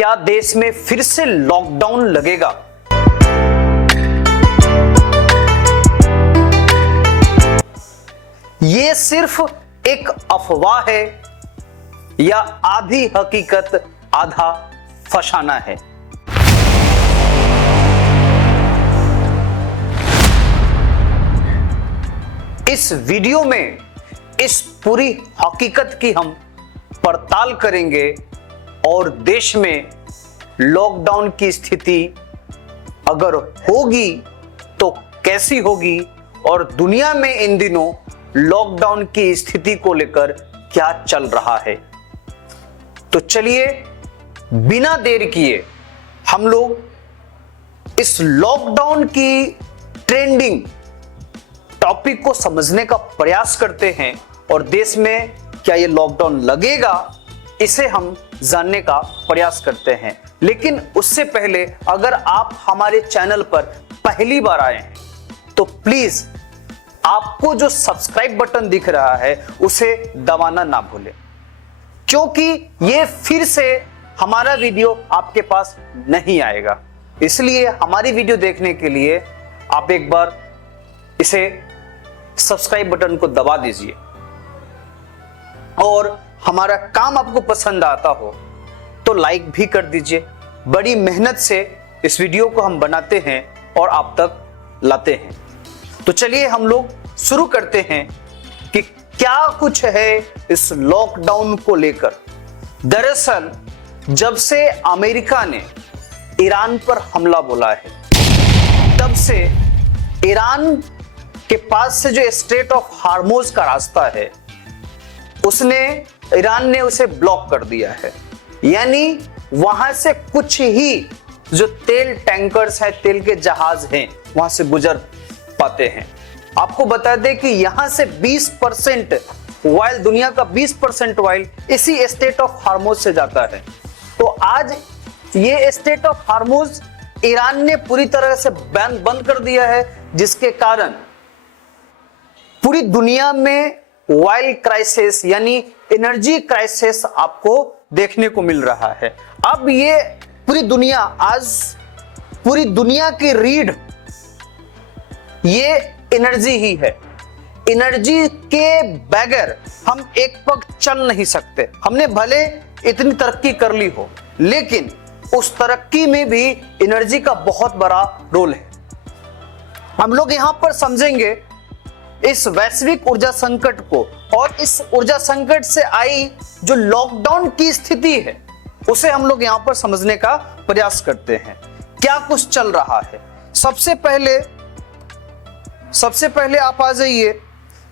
क्या देश में फिर से लॉकडाउन लगेगा? ये सिर्फ एक अफवाह है या आधी हकीकत आधा फसाना है? इस वीडियो में इस पूरी हकीकत की हम पड़ताल करेंगे और देश में लॉकडाउन की स्थिति अगर होगी तो कैसी होगी और दुनिया में इन दिनों लॉकडाउन की स्थिति को लेकर क्या चल रहा है। तो चलिए बिना देर किए हम लोग इस लॉकडाउन की ट्रेंडिंग टॉपिक को समझने का प्रयास करते हैं और देश में क्या ये लॉकडाउन लगेगा इसे हम जानने का प्रयास करते हैं। लेकिन उससे पहले अगर आप हमारे चैनल पर पहली बार आए हैं तो प्लीज आपको जो सब्सक्राइब बटन दिख रहा है उसे दबाना ना भूलें, क्योंकि ये फिर से हमारा वीडियो आपके पास नहीं आएगा। इसलिए हमारी वीडियो देखने के लिए आप एक बार इसे सब्सक्राइब बटन को दबा दीजिए और हमारा काम आपको पसंद आता हो तो लाइक भी कर दीजिए। बड़ी मेहनत से इस वीडियो को हम बनाते हैं और आप तक लाते हैं। तो चलिए हम लोग शुरू करते हैं कि क्या कुछ है इस लॉकडाउन को लेकर। दरअसल जब से अमेरिका ने ईरान पर हमला बोला है तब से ईरान के पास से जो स्ट्रेट ऑफ हार्मोज का रास्ता है ईरान ने उसे ब्लॉक कर दिया है। यानी वहां से कुछ ही जो तेल टैंकर्स हैं, तेल के जहाज हैं, वहां से गुजर पाते हैं। आपको बता दें कि यहां से 20% ऑयल, दुनिया का 20% ऑयल इसी स्टेट ऑफ हार्मोज से जाता है। तो आज ये स्टेट ऑफ हार्मोज ईरान ने पूरी तरह से बंद कर दिया है, जिसके कारण पूरी दुनिया में ऑयल क्राइसिस यानी एनर्जी क्राइसिस आपको देखने को मिल रहा है। अब ये पूरी दुनिया की रीढ़ ये एनर्जी ही है। एनर्जी के बगैर हम एक पग चल नहीं सकते। हमने भले इतनी तरक्की कर ली हो, लेकिन उस तरक्की में भी एनर्जी का बहुत बड़ा रोल है। हम लोग यहां पर समझेंगे इस वैश्विक ऊर्जा संकट को और इस ऊर्जा संकट से आई जो लॉकडाउन की स्थिति है उसे हम लोग यहां पर समझने का प्रयास करते हैं। क्या कुछ चल रहा है। सबसे पहले आप आ जाइए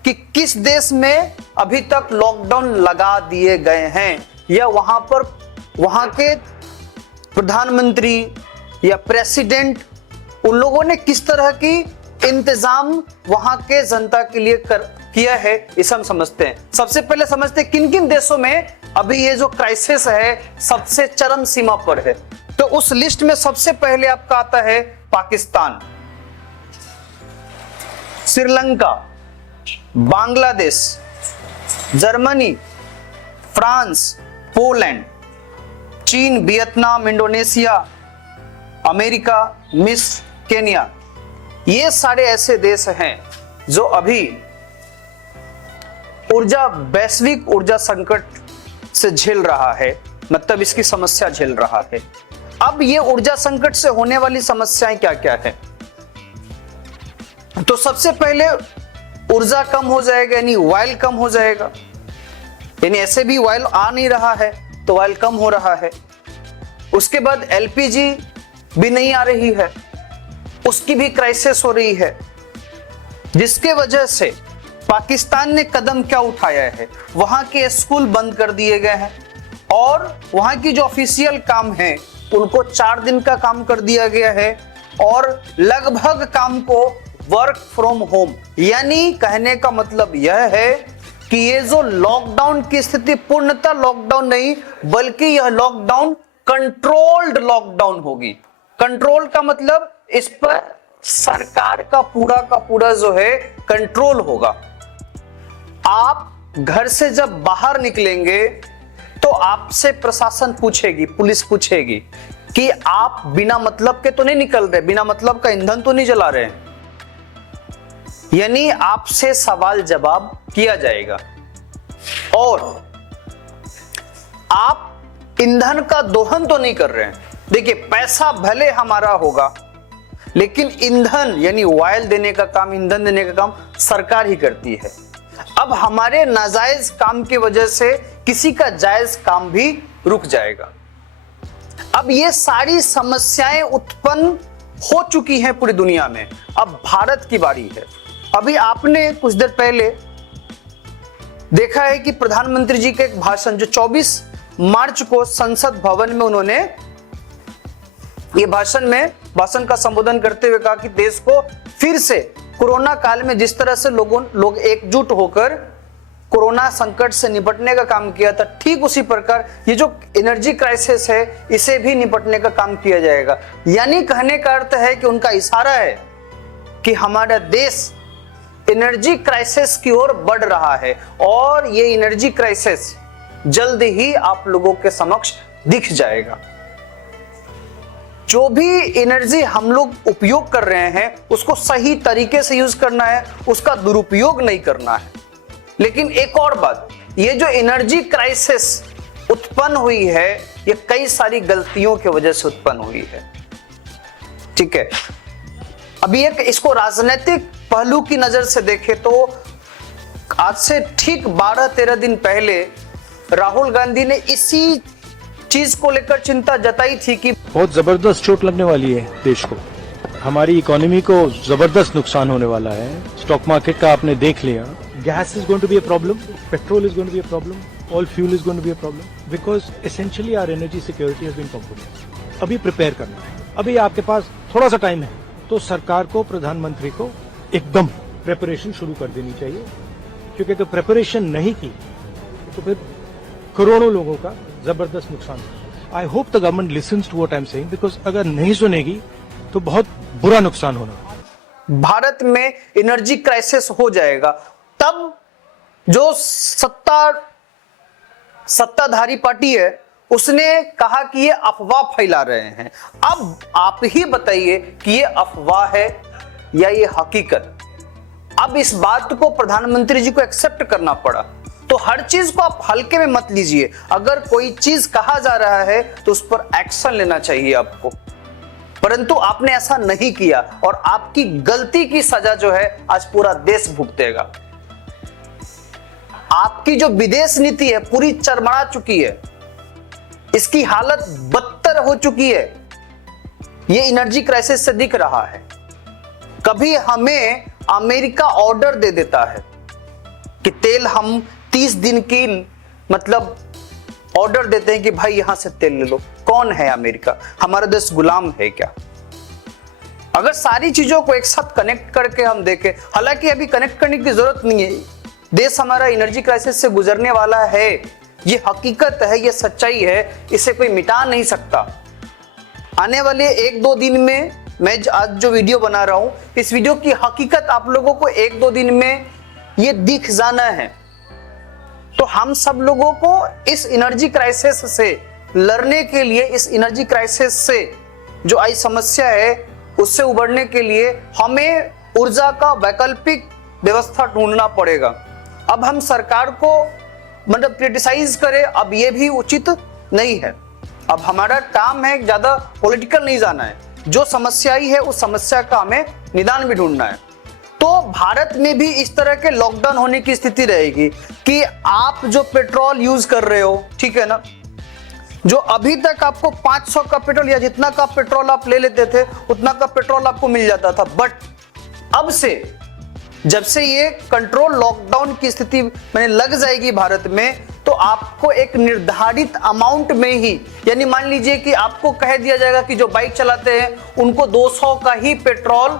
कि किस देश में अभी तक लॉकडाउन लगा दिए गए हैं या वहां के प्रधानमंत्री या प्रेसिडेंट उन लोगों ने किस तरह की इंतजाम वहां के जनता के लिए किया है, इसे हम समझते हैं। सबसे पहले समझते हैं किन किन देशों में अभी ये जो क्राइसिस है सबसे चरम सीमा पर है। तो उस लिस्ट में सबसे पहले आपका आता है Pakistan, Sri Lanka, Bangladesh, Germany, France, Poland, चीन, वियतनाम, इंडोनेशिया, अमेरिका, मिस्र, केन्या। ये सारे ऐसे देश हैं जो अभी वैश्विक ऊर्जा संकट से झेल रहा है, मतलब इसकी समस्या झेल रहा है। अब ये ऊर्जा संकट से होने वाली समस्याएं क्या क्या है। तो सबसे पहले ऊर्जा कम हो जाएगा, यानी ऑयल कम हो जाएगा। यानी ऐसे भी ऑयल आ नहीं रहा है तो ऑयल कम हो रहा है। उसके बाद एलपीजी भी नहीं आ रही है, उसकी भी क्राइसिस हो रही है, जिसके वजह से पाकिस्तान ने कदम क्या उठाया है, वहां के स्कूल बंद कर दिए गए हैं और वहां की जो ऑफिशियल काम है उनको 4 दिन का काम कर दिया गया है और लगभग काम को वर्क फ्रॉम होम। यानी कहने का मतलब यह है कि ये जो लॉकडाउन की स्थिति पूर्णतः लॉकडाउन नहीं बल्कि यह लॉकडाउन कंट्रोल्ड लॉकडाउन होगी। कंट्रोल का मतलब इस पर सरकार का पूरा जो है कंट्रोल होगा। आप घर से जब बाहर निकलेंगे तो तो आपसे प्रशासन पूछेगी, पुलिस पूछेगी कि आप बिना मतलब के तो नहीं निकल रहे, बिना मतलब का ईंधन तो नहीं जला रहे हैं, यानी आपसे सवाल जवाब किया जाएगा। और आप ईंधन का दोहन तो नहीं कर रहे हैं। देखिए, पैसा भले हमारा होगा, लेकिन ईंधन यानी ऑयल देने का काम, ईंधन देने का काम सरकार ही करती है। अब हमारे नाजायज काम की वजह से किसी का जायज काम भी रुक जाएगा। अब ये सारी समस्याएं उत्पन्न हो चुकी हैं पूरी दुनिया में, अब भारत की बारी है। अभी आपने कुछ देर पहले देखा है कि प्रधानमंत्री जी का एक भाषण जो 24 मार्च को संसद भवन में उन्होंने ये भाषण का संबोधन करते हुए कहा कि देश को फिर से कोरोना काल में जिस तरह से लोग एकजुट होकर कोरोना संकट से निपटने का काम किया था, ठीक उसी प्रकार ये जो एनर्जी क्राइसिस है इसे भी निपटने का काम किया जाएगा। यानी कहने का अर्थ है कि उनका इशारा है कि हमारा देश एनर्जी क्राइसिस की ओर बढ़ रहा है और ये एनर्जी क्राइसिस जल्द ही आप लोगों के समक्ष दिख जाएगा। जो भी एनर्जी हम लोग उपयोग कर रहे हैं उसको सही तरीके से यूज करना है, उसका दुरुपयोग नहीं करना है। लेकिन एक और बात, ये जो एनर्जी क्राइसिस उत्पन्न हुई है ये कई सारी गलतियों की वजह से उत्पन्न हुई है। ठीक है, अभी एक इसको राजनीतिक पहलू की नजर से देखें तो आज से ठीक 12-13 दिन पहले राहुल गांधी ने इसी चीज को लेकर चिंता जताई थी कि बहुत जबरदस्त चोट लगने वाली है देश को, हमारी इकोनॉमी को जबरदस्त नुकसान होने वाला है। स्टॉक मार्केट का आपने देख लिया, gas is going to be a problem, petrol is going to be a problem, all fuel is going to be a problem because essentially our energy security has been compromised. अभी prepare करना है, अभी आपके पास थोड़ा सा time है, तो सरकार को, प्रधानमंत्री को एकदम प्रिपरेशन शुरू कर देनी चाहिए, क्योंकि अगर प्रिपरेशन नहीं की तो फिर करोड़ों लोगों का जबरदस्त नुकसान। I hope the government listens to what I am saying, because अगर नहीं सुनेगी तो बहुत बुरा नुकसान होना। भारत में एनर्जी क्राइसिस हो जाएगा, तब जो सत्ताधारी पार्टी है उसने कहा कि ये अफवाह फैला रहे हैं। अब आप ही बताइए कि ये अफवाह है या ये हकीकत। अब इस बात को प्रधानमंत्री जी को एक्सेप्ट करना पड़ा। तो हर चीज को आप हल्के में मत लीजिए, अगर कोई चीज कहा जा रहा है तो उस पर एक्शन लेना चाहिए आपको, परंतु आपने ऐसा नहीं किया और आपकी गलती की सजा जो है आज पूरा देश भुगतेगा। आपकी जो विदेश नीति है पूरी चरमरा चुकी है, इसकी हालत बदतर हो चुकी है। ये एनर्जी क्राइसिस से दिख रहा है। कभी हमें अमेरिका ऑर्डर दे देता है कि तेल हम 30 दिन की मतलब ऑर्डर देते हैं कि भाई यहां से तेल ले लो। कौन है अमेरिका? हमारा देश गुलाम है क्या? अगर सारी चीजों को एक साथ कनेक्ट करके हम देखें, हालांकि अभी कनेक्ट करने की जरूरत नहीं है, देश हमारा एनर्जी क्राइसिस से गुजरने वाला है, ये हकीकत है, ये सच्चाई है, इसे कोई मिटा नहीं सकता। आने वाले 1-2 दिन में मैं आज जो वीडियो बना रहा हूं, इस वीडियो की हकीकत आप लोगों को 1-2 दिन में ये दिख जाना है। तो हम सब लोगों को इस एनर्जी क्राइसिस से लड़ने के लिए, इस एनर्जी क्राइसिस से जो आई समस्या है उससे उबरने के लिए हमें ऊर्जा का वैकल्पिक व्यवस्था ढूंढना पड़ेगा। अब हम सरकार को मतलब क्रिटिसाइज करें, अब ये भी उचित नहीं है। अब हमारा काम है ज्यादा पॉलिटिकल नहीं जाना है, जो समस्या आई है उस समस्या का हमें निदान भी ढूंढना है। तो भारत में भी इस तरह के लॉकडाउन होने की स्थिति रहेगी कि आप जो पेट्रोल यूज कर रहे हो, ठीक है ना, जो अभी तक आपको 500 का पेट्रोल या जितना का पेट्रोल आप ले लेते थे उतना का पेट्रोल आपको मिल जाता था, बट अब से जब से ये कंट्रोल लॉकडाउन की स्थिति मैंने लग जाएगी भारत में, तो आपको एक निर्धारित अमाउंट में ही, यानी मान लीजिए कि आपको कह दिया जाएगा कि जो बाइक चलाते हैं उनको 200 का ही पेट्रोल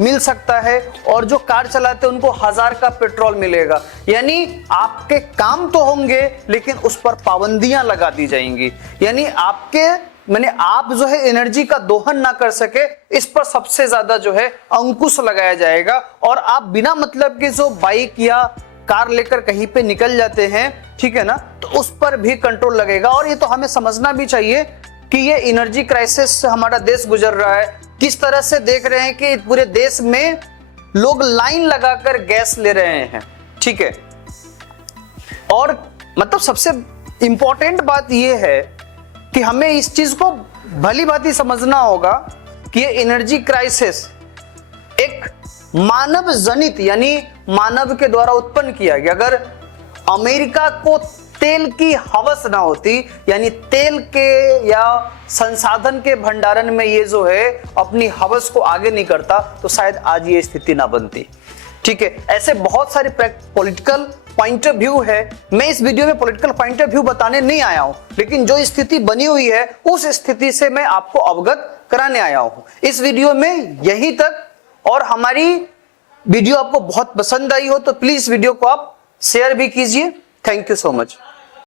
मिल सकता है और जो कार चलाते हैं उनको 1000 का पेट्रोल मिलेगा। यानी आपके काम तो होंगे लेकिन उस पर पाबंदियां लगा दी जाएंगी, यानी आप जो है एनर्जी का दोहन ना कर सके, इस पर सबसे ज्यादा जो है अंकुश लगाया जाएगा और आप बिना मतलब के जो बाइक या कार लेकर कहीं पे निकल जाते हैं, ठीक है ना, तो उस पर भी कंट्रोल लगेगा। और ये तो हमें समझना भी चाहिए कि ये एनर्जी क्राइसिस से हमारा देश गुजर रहा है। किस तरह से देख रहे हैं कि पूरे देश में लोग लाइन लगाकर गैस ले रहे हैं, ठीक है। और मतलब सबसे इंपॉर्टेंट बात यह है कि हमें इस चीज को भली भांति समझना होगा कि ये एनर्जी क्राइसिस एक मानव जनित यानी मानव के द्वारा उत्पन्न किया गया। अगर अमेरिका को तेल की हवस ना होती, यानी तेल के या संसाधन के भंडारण में ये जो है अपनी हवस को आगे नहीं करता, तो शायद आज ये स्थिति ना बनती, ठीक है। ऐसे बहुत सारे पॉलिटिकल पॉइंट ऑफ व्यू है। मैं इस वीडियो में पॉलिटिकल पॉइंट ऑफ व्यू बताने नहीं आया हूं, लेकिन जो स्थिति बनी हुई है उस स्थिति से मैं आपको अवगत कराने आया हूं इस वीडियो में। यहीं तक। और हमारी वीडियो आपको बहुत पसंद आई हो तो प्लीज वीडियो को आप शेयर भी कीजिए। Thank you so much.